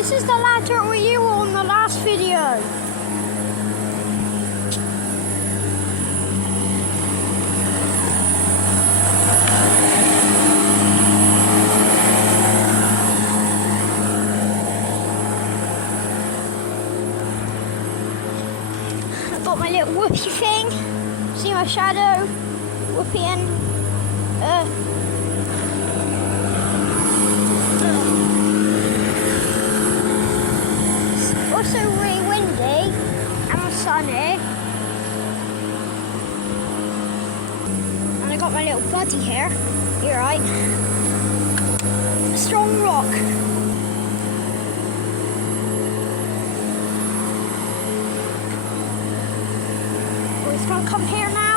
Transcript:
This is the lantern with you on the last video. I've got my little whoopie thing. See my shadow whooping. It's also really windy and sunny. And I got my little buddy here. You're right. Strong rock. Oh, he's gonna come here now.